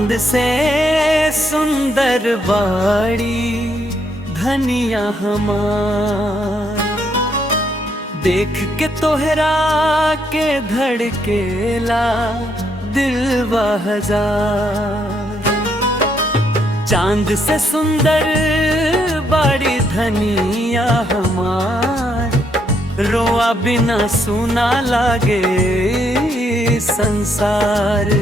चांद से सुंदर बाड़ी धनिया हमार, देख के तोहरा के धड़केला दिलवा हजार। चांद से सुंदर बाड़ी धनिया हमार, रोआ बिना सुना लागे संसार।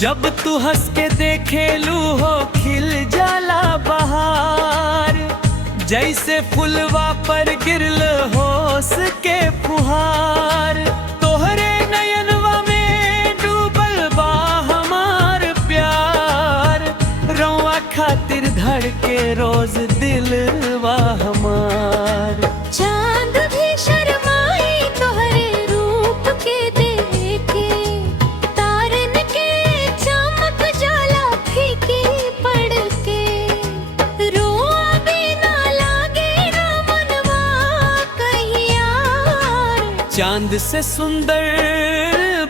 जब तू हंस के देखेलू हो खिल जाला बहार, जैसे फुलवा पर गिरल होस के फुहार। तोहरे नयनवा में डूबल बा हमार प्यार, रौआ खातिर धड़के रोज दिलवा हमार। चांद भी शर्माए तोहरे रूप के देखे, तारन के चमक जाला फीकी पड़ के। रोआ बिना लागे ना मनवा कहियार। चांद से सुंदर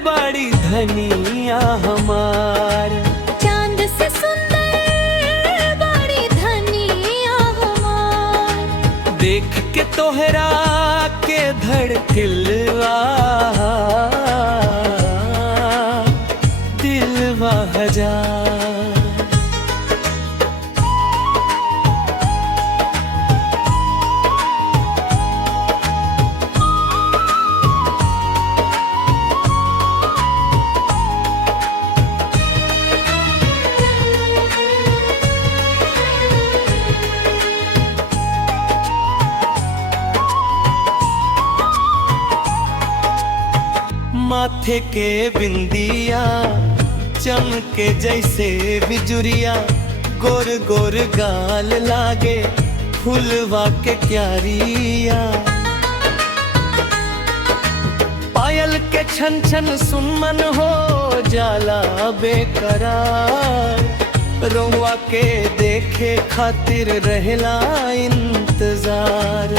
बाड़ी धनिया हमार, चांद से सुंदर बाड़ी धनिया हमार। देख के तोहरा के धड़किलवा दिलवा हजार। माथे के बिंदिया चमके जैसे बिजुरिया, गोर गोर गाल लागे फुलवा के क्यारिया। पायल के छन छन सुमन हो जाला बेकरार, रोआ के देखे खातिर रहला इंतजार।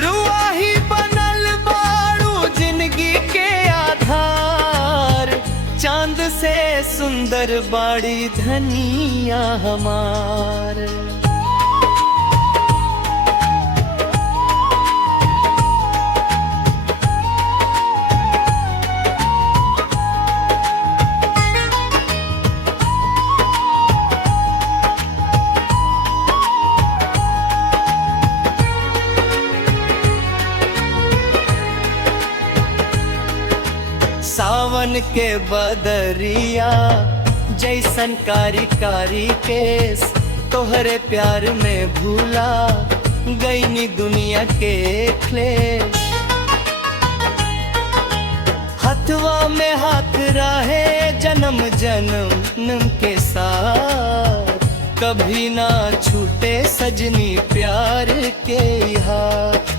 रुआही बनल बाड़ू जिंदगी के आधार, चांद से सुंदर बाड़ी धनिया हमार। सावन के बदरिया जैसन कारी कारी केस, तोहरे प्यार में भूला गईनी दुनिया के क्लेश। हथवा में हाथ रहे जन्म जन्म के साथ, कभी ना छूटे सजनी प्यार के हाथ।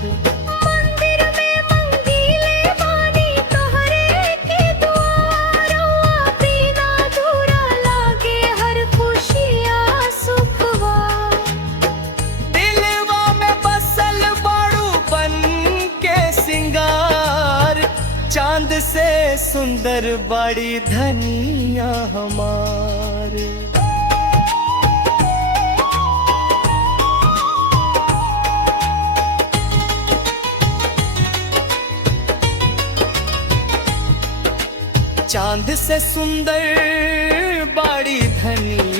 चांद से सुंदर बाड़ी धनिया हमार। चांद से सुंदर बाड़ी धनिया